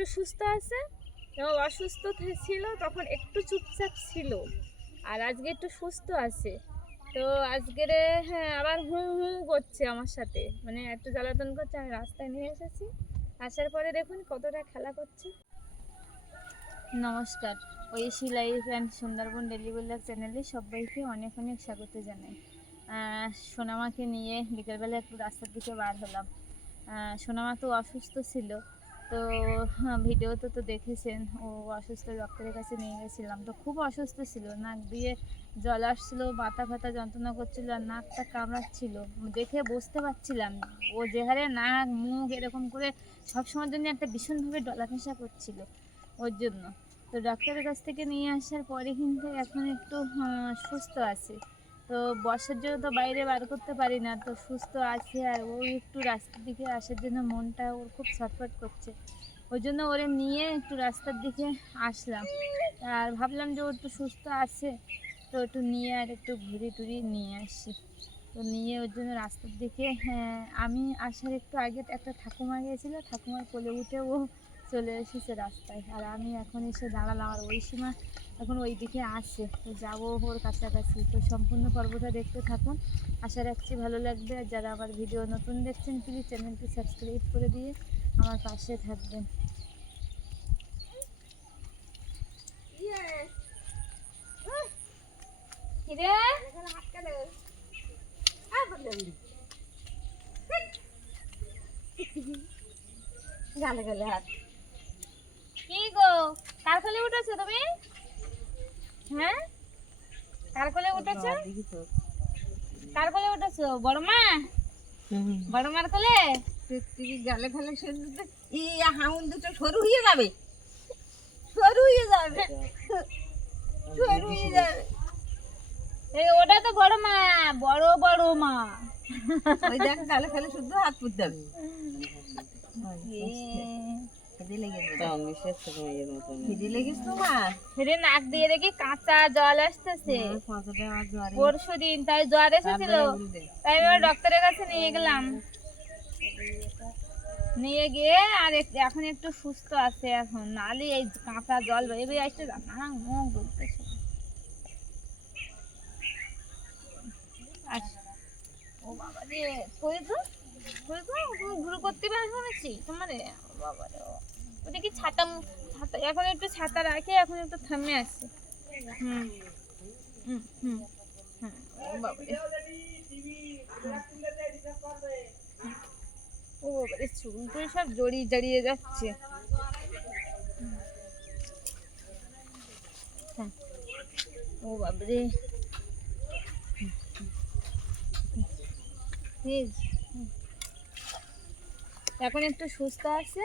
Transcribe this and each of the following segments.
একটু সুস্থ আছে, যখন অসুস্থ ছিল তখন একটু চুপচাপ ছিল, আর আজকে একটু সুস্থ আছে। তো আজকের হ্যাঁ আবার হুঁ হুঁ করছে আমার সাথে, মানে একটু জ্বালাতন করছে। আমি রাস্তায় নিয়ে এসেছি, আসার পরে দেখুন কতটা খেলা করছে। নমস্কার, Oishi life and Sundarban daily vlog চ্যানেলে সবাইকে অনেক অনেক স্বাগত জানাই। সোনামাকে নিয়ে বিকেলবেলা একটু রাস্তার দিকে বার হলাম। সোনামা তো অসুস্থ ছিল, তো ভিডিওতে তো দেখেছেন ও অসুস্থ, ডক্টরের কাছে নিয়ে গেছিলাম। তো খুব অসুস্থ ছিল, নাক দিয়ে জল আসছিলো, মাথা ফাতা যন্ত্রণা করছিল, আর নাকটা কামড়াচ্ছিল। দেখে বুঝতে পারছিলাম ও যে হারে নাক মুখ এরকম করে সবসময়ের জন্য একটা ভীষণভাবে ডলাফেসা করছিল, ওর জন্য। তো ডাক্তারের কাছ থেকে নিয়ে আসার পরে কিন্তু এখন একটু সুস্থ আছে। তো বর্ষার জন্য তো বাইরে বার করতে পারি না, তো সুস্থ আছে। আর ও একটু রাস্তার দিকে আসার জন্য মনটা ওর খুব ছটফট করছে, ওই জন্য ওরে নিয়ে একটু রাস্তার দিকে আসলাম। আর ভাবলাম যে ও একটু সুস্থ আছে, তো একটু নিয়ে আর একটু ঘুরি টুরি নিয়ে আসি। তো নিয়ে ওর জন্য রাস্তার দিকে, আমি আসার একটু আগে একটা ঠাকুমা গিয়েছিলো, ঠাকুমার কোলে উঠে ও চলে এসেছে রাস্তায়। আর আমি এখন এসে দাঁড়ালাম, আর ওই সীমা এখন ওই দিকে আসে, তো যাবো ওর কাছাকাছি। তো সম্পূর্ণ পর্বটা দেখতে থাকুন, আশা রাখছি ভালো লাগবে। আর যারা আমার ভিডিও নতুন দেখছেন প্লিজ চ্যানেলটি সাবস্ক্রাইব করে দিয়ে আমার পাশে থাকবেন। গালে গালে হাত কি গো, কার কোলে উঠেছো তুমি? হ্যাঁ, কার কোলে উঠেছো? কার কোলে উঠেছো? বড়মা? বড়মার কোলে? গালে ফেলে হাউন দুটো সরু হয়ে যাবে, সরু হয়ে যাবে, সরু হয়ে যাবে। ওটা তো বড় মা, বড় বড় মা। ওই দেখ গালে ফেলে শুদ্ধ হাত পুঁততে হবে। নাক দিয়ে দেখি কাঁচা জল আসতেছে পরশু দিন, তাই জ্বর এসেছিল, তাই ডক্টরের কাছে নিয়ে গেলাম। নিয়ে গিয়ে আর এখন একটু সুস্থ আছে। এখন নালি এই কাঁচা জল বেবে আসতে মুখ ডুবতেছে। ও বাবা রে, ঘুরু করতে শুনেছি তোমার বাবা রে। ওটা কি ছাতা, ছাতা এখন একটু ছাতা রাখে, এখন একটু থামে আসছে। হুম হুম হুম হুম, ও বাবা রে, ও বাবা রে, চুল টুল সব জড়িয়ে জড়িয়ে যাচ্ছে। ও বাবা রে, এখন একটু সুস্থ আছে,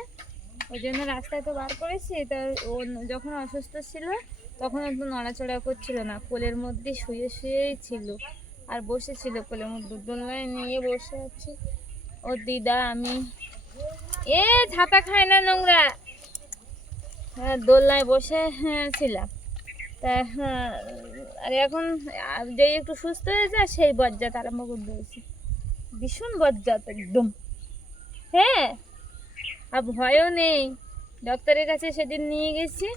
ওই জন্য রাস্তায় তো বার করেছি। তা ও যখন অসুস্থ ছিল তখন একটু নড়াচড়া করছিল না, কোলের মধ্যে শুয়ে শুয়েই ছিল আর বসেছিল কোলের মধ্যে, দোলনায় নিয়ে বসে আছে ওর দিদা আমি। ছাতা খায় না নোংরা। দোলনায় বসে ছিলাম। তা আর এখন যেই একটু সুস্থ হয়ে যায় সেই বজ্জাত আরম্ভ করতে হয়েছে, ভীষণ বজ্জাত একদম। হ্যাঁ, আর ভয়ও নেই। ডক্টরের কাছে সেদিন নিয়ে গেছি,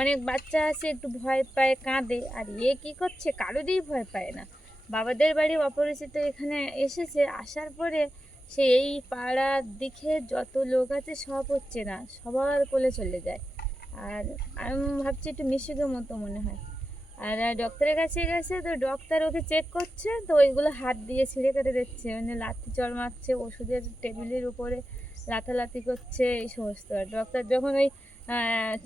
অনেক বাচ্চা আছে একটু ভয় পায়, কাঁদে, আর কি করছে কারোরই ভয় পায় না। বাবাদের বাড়ি অপরিচিত এখানে এসেছে, আসার পরে সে এই পাড়ার দিকে যত লোক আছে সব হচ্ছে না, সবার কোলে চলে যায়। আর আমি ভাবছি একটু মিশুকের মতো মনে হয়। আর ডক্টরের কাছে গেছে, তো ডক্টর ওকে চেক করছে, তো ওইগুলো হাত দিয়ে ছিঁড়ে কেটে দিচ্ছে, মানে লাথি চড় মারছে, ওষুধের টেবিলের উপরে লাথালাথি করছে, এই সমস্ত। আর ডক্টর যখন ওই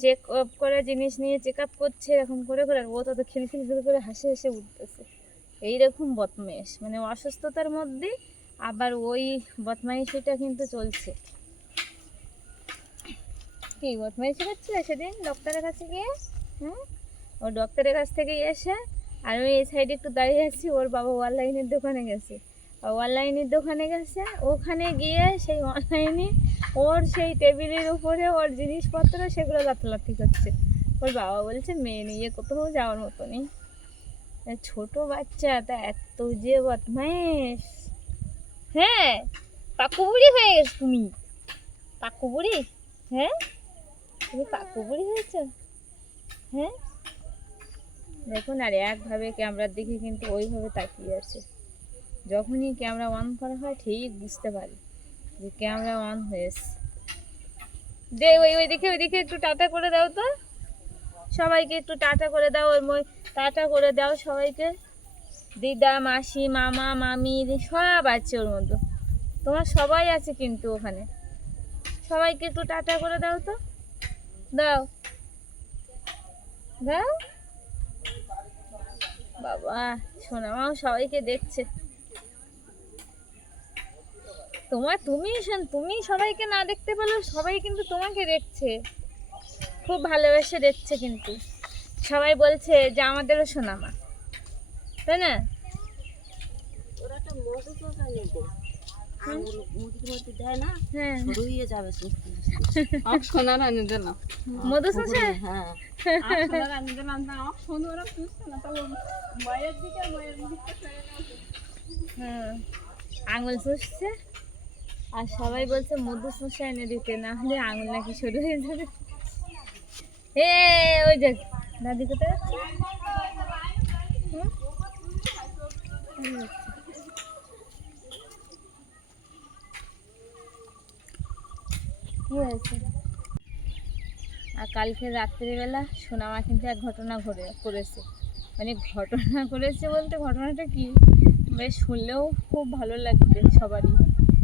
চেক আপ করা জিনিস নিয়ে চেক আপ করছে এরকম করে করে, ও তত খিলখিল করে হাসি হেসে উঠতেছে। এইরকম বদমাইশ, মানে অসুস্থতার মধ্যে আবার ওই বদমাইশিটা কিন্তু চলছে। কি বদমাইশি করছিলে সেদিন ডক্টরের কাছে গিয়ে? ও ডক্টরের কাছ থেকে এসে আর আমি এই সাইডে একটু দাঁড়িয়ে আছি, ওর বাবা অনলাইনের দোকানে গেছে, ওখানে গিয়ে সেই অনলাইনে ওর সেই টেবিলের উপরে ওর জিনিসপত্র সেগুলো লাথালাথি করছে। ওর বাবা বলছে মেয়ে নিয়ে কোথাও যাওয়ার মতো নেই, ছোট বাচ্চা তা এত যে বদমাইশ। হ্যাঁ, পাকু বুড়ি হয়ে গেছ তুমি, পাকু বুড়ি। হ্যাঁ, তুমি কাকু বুড়ি হয়েছো? হ্যাঁ, দেখুন আর একভাবে ক্যামেরার দিকে কিন্তু ওইভাবে তাকিয়ে আছে। যখনই ক্যামেরা অন করা হয় ঠিক বুঝতে পারি যে ক্যামেরা অন হয়েছে। দে ওইদিকে একটু টাটা করে দাও তো, সবাইকে একটু টাটা করে দাও। টাটা করে দাও সবাইকে। দিদা, মাসি, মামা, মামি সব আছে ওর মধ্যে, তোমার সবাই আছে কিন্তু ওখানে। সবাইকে একটু টাটা করে দাও তো, দাও দাও। বাবা সোনা মাও সবাইকে দেখছে। তুমি সবাইকে না দেখতে পেলেও সবাই কিন্তু তোমাকে দেখছে, খুব ভালোবেসে দেখছে কিন্তু। সবাই বলছে যে আমাদেরও সোনা মা, তাই না? ওরা একটা মধু চোষা নেবে, আঙুল মুখের মধ্যে দেয় না, হ্যাঁ, সরু হয়ে যাবে সুস্থ সোনার আনি দিলাম মধু শোষে। হ্যাঁ সোনার আনি দিলাম না, সোনু ওরা সুস্থ না, তবে মায়ের দিকে হ্যাঁ, আঙুল চুষছে আর সবাই বলছে মধু শোষা এনে দিতে, না হলে আঙুল নাকি শুরু হয়ে যাবে। এ ওই দেখ দাদি কোথায় যাচ্ছে? হুম? ওই যাচ্ছে। কি হয়েছে? আর কালকে রাত্রিবেলা সোনামা কিন্তু এক ঘটনা করেছে। মানে ঘটনা করেছে বলতে ঘটনাটা কি বেশ শুনলেও খুব ভালো লাগবে সবারই।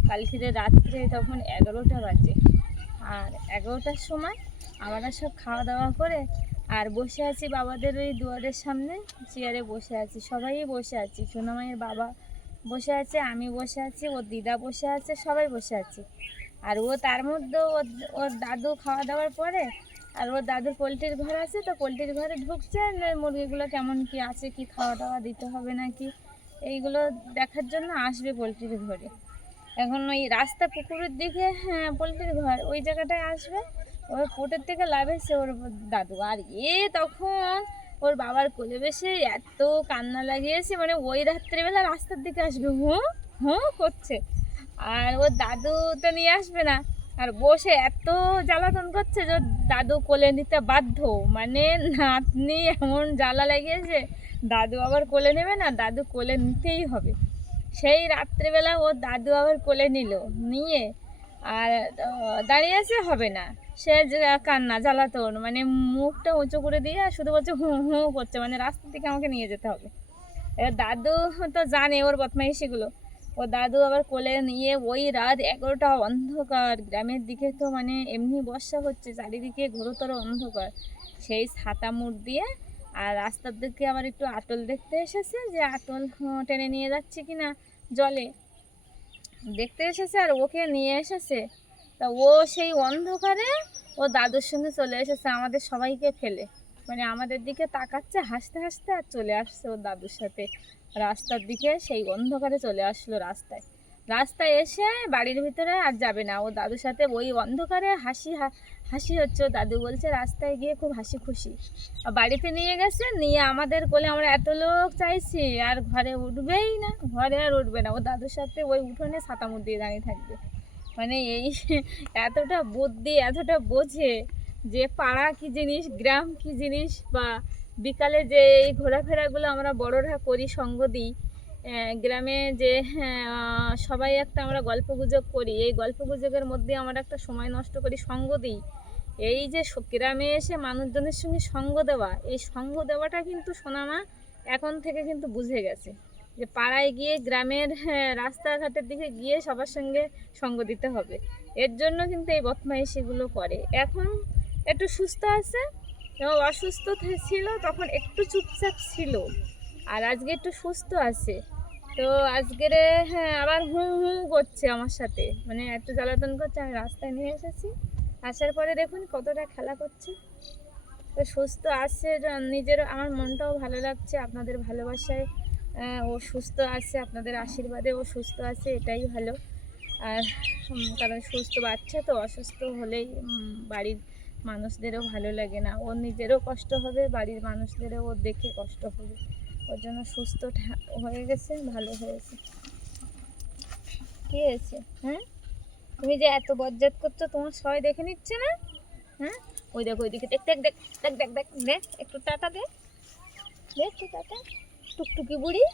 কালকে রাত্রে তখন 11টা বাজে, আর 11টার সময় আমরা সব খাওয়া দাওয়া করে আর বসে আছি বাবাদের ওই দুয়ারের সামনে, চেয়ারে বসে আছি, সবাই বসে আছি। সোনামায়ের বাবা বসে আছে, আমি বসে আছি, ওর দিদা বসে আছে, সবাই বসে আছি। আর ও তার মধ্যে ওর দাদু খাওয়া দাওয়ার পরে, আর ওর দাদুর পোলট্রির ঘর আছে, তো পোলট্রির ঘরে ঢুকছে মুরগিগুলো কেমন কি আছে, কি খাওয়া দাওয়া দিতে হবে নাকি এইগুলো দেখার জন্য আসবে পোলট্রির ঘরে। এখন ওই রাস্তা পুকুরের দিকে, হ্যাঁ পোলট্রির ঘর ওই জায়গাটায় আসবে। ওর কোটের থেকে লাভেছে ওর দাদু, আর তখন ওর বাবার কোলে বসে এত কান্না লাগিয়েছে, মানে ওই রাত্রেবেলা রাস্তার দিকে আসবে হুঁ হুঁ করছে। আর ওর দাদু তো নিয়ে আসবে না, আর বসে এত জ্বালাতন করছে যে ওর দাদু কোলে নিতে বাধ্য। মানে নাতনি এমন জ্বালা লেগেছে, দাদু আবার কোলে নেবে না, দাদু কোলে নিতেই হবে। সেই রাত্রেবেলা ওর দাদু আবার কোলে নিয়ে আর দাঁড়িয়ে আছে, হবে না, সে কান্না জ্বালাতন, মানে মুখটা উঁচু করে দিয়ে শুধু বলছে হুঁ হুঁ করছে, মানে রাস্তার দিকে আমাকে নিয়ে যেতে হবে। এবার দাদু তো জানে ওর বদমাইশিগুলো, ও দাদু আবার কোলে নিয়ে ওই রাত 11টা অন্ধকার, গ্রামের দিকে তো মানে এমনি বর্ষা হচ্ছে, চারিদিকে ঘোরতর অন্ধকার, সেই ছাতা মুড় দিয়ে আর রাস্তার দিকে আবার একটু আটল দেখতে এসেছে, যে আটল টেনে নিয়ে যাচ্ছে কিনা জলে দেখতে এসেছে, আর ওকে নিয়ে এসেছে। তা ও সেই অন্ধকারে ও দাদুর সঙ্গে চলে এসেছে আমাদের সবাইকে ফেলে, মানে আমাদের দিকে তাকাচ্ছে হাসতে হাসতে, আর চলে আসছে ওর দাদুর সাথে রাস্তার দিকে। সেই অন্ধকারে চলে আসলো রাস্তায় এসে বাড়ির ভিতরে আর যাবে না, ও দাদুর সাথে ওই অন্ধকারে হাসি হচ্ছে। ও দাদু বলছে রাস্তায় গিয়ে খুব হাসি খুশি। বাড়িতে নিয়ে গেছে, নিয়ে আমাদের কোলে, আমরা এত লোক চাইছি আর ঘরে উঠবেই না, ঘরে আর উঠবে না, ও দাদুর সাথে ওই উঠোনে ছাতা মুড় দিয়ে দাঁড়িয়ে থাকবে। মানে এই এতটা বুদ্ধি, এতটা বোঝে যে পাড়া কি জিনিস, গ্রাম কি জিনিস, বা বিকালে যে এই ঘোরাফেরাগুলো আমরা বড়রা করি, সঙ্গ দিই গ্রামে, যে সবাই একটা আমরা গল্পগুজব করি, এই গল্পগুজবের মধ্যে আমরা একটা সময় নষ্ট করি, সঙ্গ দিই। এই যে গ্রামে এসে মানুষজনের সঙ্গে সঙ্গ দেওয়া, এই সঙ্গ দেওয়াটা কিন্তু সোনামা এখন থেকে কিন্তু বুঝে গেছে, যে পাড়ায় গিয়ে গ্রামের রাস্তাঘাটের দিকে গিয়ে সবার সঙ্গে সঙ্গ দিতে হবে। এর জন্য কিন্তু এই বদমাইশিগুলো করে। এখন একটু সুস্থ আছে, এবং অসুস্থ ছিল তখন একটু চুপচাপ ছিল, আর আজকে একটু সুস্থ আছে। তো আজকের আবার হুঁ হুঁ করছে আমার সাথে, মানে একটু জ্বালাতন করছে। আমি রাস্তায় নিয়ে এসেছি, আসার পরে দেখুন কতটা খেলা করছে। তো সুস্থ আছে, নিজের আমার মনটাও ভালো লাগছে আপনাদের ভালোবাসায়। ও সুস্থ আছে, আপনাদের আশীর্বাদে ও সুস্থ আছে, এটাই ভালো। আর কারণ সুস্থ বাচ্চা তো, অসুস্থ হলেই বাড়ির মানুষদেরও ভালো লাগে না, ওর নিজেরও কষ্ট হবে, বাড়ির মানুষদেরও ওর দেখে কষ্ট হবে। ওর জন্য সুস্থ হয়ে গেছে, ভালো হয়েছে। কি হয়েছে? হ্যাঁ, তুমি যে এত বজ্জাত করছো তোমার সবাই দেখে নিচ্ছে না? হ্যাঁ, ওই দেখো ওইদিকে, দেখ দেখ দেখ দেখ দেখ দেখ দেখ, একটু টাটা দে, দে একটু টাটা। টুকটুকি বুড়ি,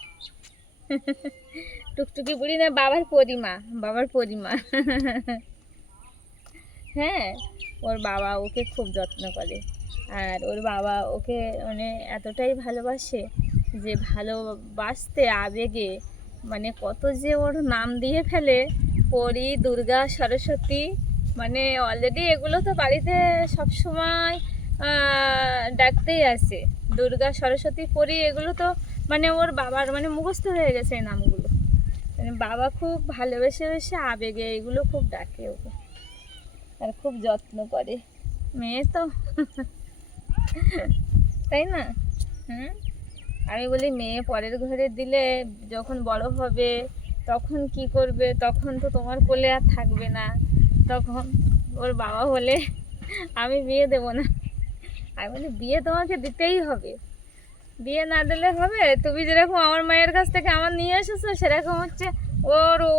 টুকটুকি বুড়ি না, বাবার পরিমা, বাবার পরিমা। হ্যাঁ, ওর বাবা ওকে খুব যত্ন করে, আর ওর বাবা ওকে মানে এতটাই ভালোবাসে যে ভালোবাসতে আবেগে মানে কত যে ওর নাম দিয়ে ফেলে, পরী, দুর্গা, সরস্বতী, মানে অলরেডি এগুলো তো বাড়িতে সবসময় ডাকতেই আসে। দুর্গা, সরস্বতী, পরী, এগুলো তো মানে ওর বাবার মানে মুখস্থ হয়ে গেছে এই নামগুলো। মানে বাবা খুব ভালোবেসে বেসে আবেগে এগুলো খুব ডাকে ওকে, আর খুব যত্ন করে। মেয়ে তো, তাই না? হুম, আমি বলি মেয়ে পরের ঘরে দিলে যখন বড় হবে তখন কি করবে, তখন তো তোমার কোলে আর থাকবে না, তখন ওর বাবা বলে আমি বিয়ে দেব না। আমি বলি বিয়ে তোমাকে দিতেই হবে, বিয়ে না দিলে হবে? তুমি যেরকম আমার মায়ের কাছ থেকে আমার নিয়ে এসেছো সেরকম হচ্ছে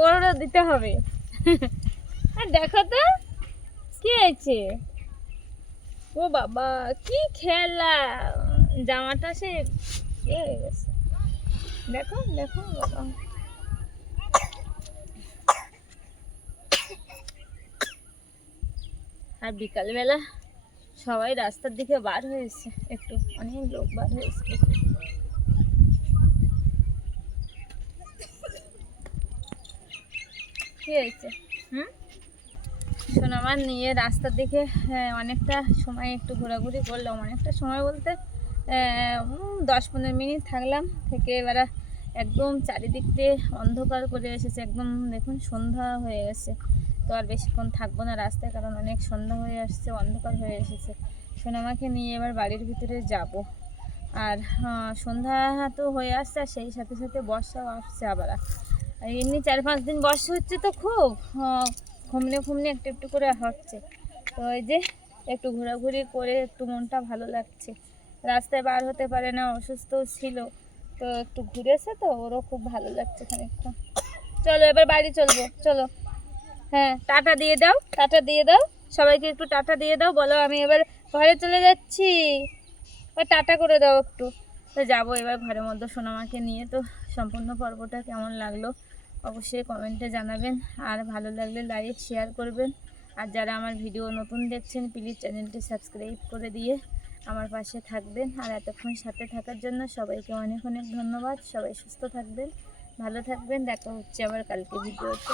ওরও দিতে হবে। আর দেখো তো কি হয়েছে, ও বাবা কি খেলা, জামাটা সে হয়ে গেছে, দেখো দেখো বাবা। আর বিকালবেলা সবাই রাস্তার দিকে বার হয়েছে, একটু অনেক লোক বার হয়েছে। কি হয়েছে? হুম, সোনামার নিয়ে রাস্তার দিকে অনেকটা সময় একটু ঘোরাঘুরি করলাম, অনেকটা সময় বলতে 10-15 মিনিট থাকলাম, থেকে এবারে একদম চারিদিক দিয়ে অন্ধকার করে এসেছে, একদম দেখুন সন্ধ্যা হয়ে গেছে। তো আর বেশিক্ষণ থাকবো না রাস্তায়, কারণ অনেক সন্ধ্যা হয়ে আসছে, অন্ধকার হয়ে এসেছে। সোনামাকে নিয়ে এবার বাড়ির ভিতরে যাব। আর সন্ধ্যা তো হয়ে আসছে, আর সেই সাথে সাথে বর্ষাও আসছে আবার। আর এমনি 4-5 দিন বর্ষা হচ্ছে তো খুব ঘুমনে ঘুমনে একটু একটু করে হচ্ছে। তো ওই যে একটু ঘোরাঘুরি করে একটু মনটা ভালো লাগছে। রাস্তায় বার হতে পারে না, অসুস্থ ছিল, তো একটু ঘুরেছে, তো ওরও খুব ভালো লাগছে খানিকক্ষণ। চলো এবার বাড়ি চলবো, চলো। হ্যাঁ, টাটা দিয়ে দাও, টাটা দিয়ে দাও, সবাইকে একটু টাটা দিয়ে দাও, বলো আমি এবার ঘরে চলে যাচ্ছি, ওই টাটা করে দাও একটু। তো যাবো এবার ঘরের মধ্যে সোনামাকে নিয়ে। তো সম্পূর্ণ পর্বটা কেমন লাগলো অবশ্যই কমেন্টে জানাবেন, আর ভালো লাগলে লাইক শেয়ার করবেন। আর যারা আমার ভিডিও নতুন দেখছেন প্লিজ চ্যানেলটি সাবস্ক্রাইব করে দিয়ে আমার পাশে থাকবেন। আর এতক্ষণ সাথে থাকার জন্য সবাইকে অনেক অনেক ধন্যবাদ। সবাই সুস্থ থাকবেন, ভালো থাকবেন, দেখা হচ্ছে আবার কালকে ভিডিওতে।